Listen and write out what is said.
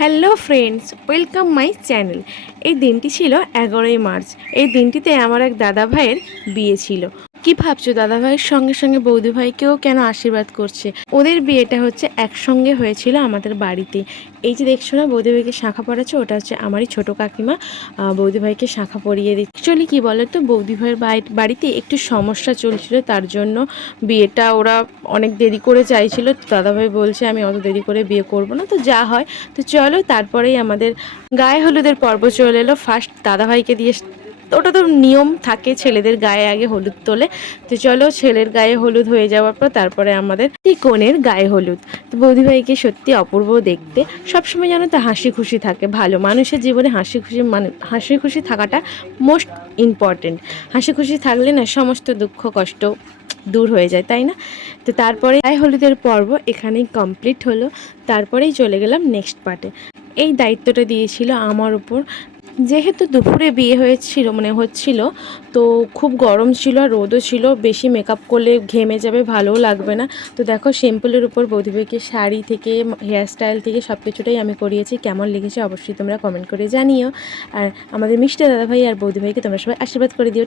Hello friends, welcome my channel. এই দিনটি ছিল 11ই মার্চ। এই দিনটিতে আমার এক দাদা ভাইয়ের বিয়ে ছিল। কি ভাবছো, দাদা ভাইয়ের সঙ্গে সঙ্গে বৌদি ভাইকেও কেন আশীর্বাদ করছে? ওদের বিয়েটা হচ্ছে একসঙ্গে হয়েছিল আমাদের বাড়িতে। এই যে দেখছো না, বৌদি ভাইকে শাঁখা পড়াচ্ছে, ওটা হচ্ছে আমারই ছোটো কাকিমা বৌদি ভাইকে শাঁখা পরিয়ে দিচ্ছে। অ্যাকচুয়ালি কী বলো তো, বৌদি ভাইয়ের বাড়িতে একটু সমস্যা চলছিল, তার জন্য বিয়েটা ওরা অনেক দেরি করে চাইছিল। দাদাভাই বলছে আমি অত দেরি করে বিয়ে করব না, তো যা হয়। তো চলো, তারপরেই আমাদের গায়ে হলুদের পর্ব চলে এলো। ফার্স্ট দাদাভাইকে দিয়ে, ওটা তো নিয়ম থাকে, ছেলেদের গায়ে আগে হলুদ তোলে। তো চলো, ছেলের গায়ে হলুদ হয়ে যাওয়ার পর তারপরে আমাদের কনের গায়ে হলুদ। তো বৌদিভাইকে সত্যি অপূর্ব দেখতে। সবসময় জানো তো হাসি খুশি থাকে, ভালো মানুষের জীবনে হাসি খুশি থাকাটা মোস্ট ইম্পর্টেন্ট। হাসি খুশি থাকলে না সমস্ত দুঃখ কষ্ট দূর হয়ে যায়, তাই না? তো তারপরে গায়ে হলুদের পর্ব এখানেই কমপ্লিট হলো। তারপরেই চলে গেলাম নেক্সট পার্টে। এই দায়িত্বটা দিয়েছিল আমার উপর। যেহেতু দুপুরে বিয়ে হচ্ছিল, তো খুব গরম ছিল আর রোদও ছিল, বেশি মেকআপ করলে ঘেমে যাবে, ভালোও লাগবে না। তো দেখো, সিম্পলের উপর বৌদিভাইকে শাড়ি থেকে হেয়ারস্টাইল থেকে সব কিছুটাই আমি করিয়েছি। কেমন লেগেছে অবশ্যই তোমরা কমেন্ট করে জানিও। আর আমাদের মিষ্টি দাদাভাই আর বৌদিভাইকে তোমরা সবাই আশীর্বাদ করে দিও।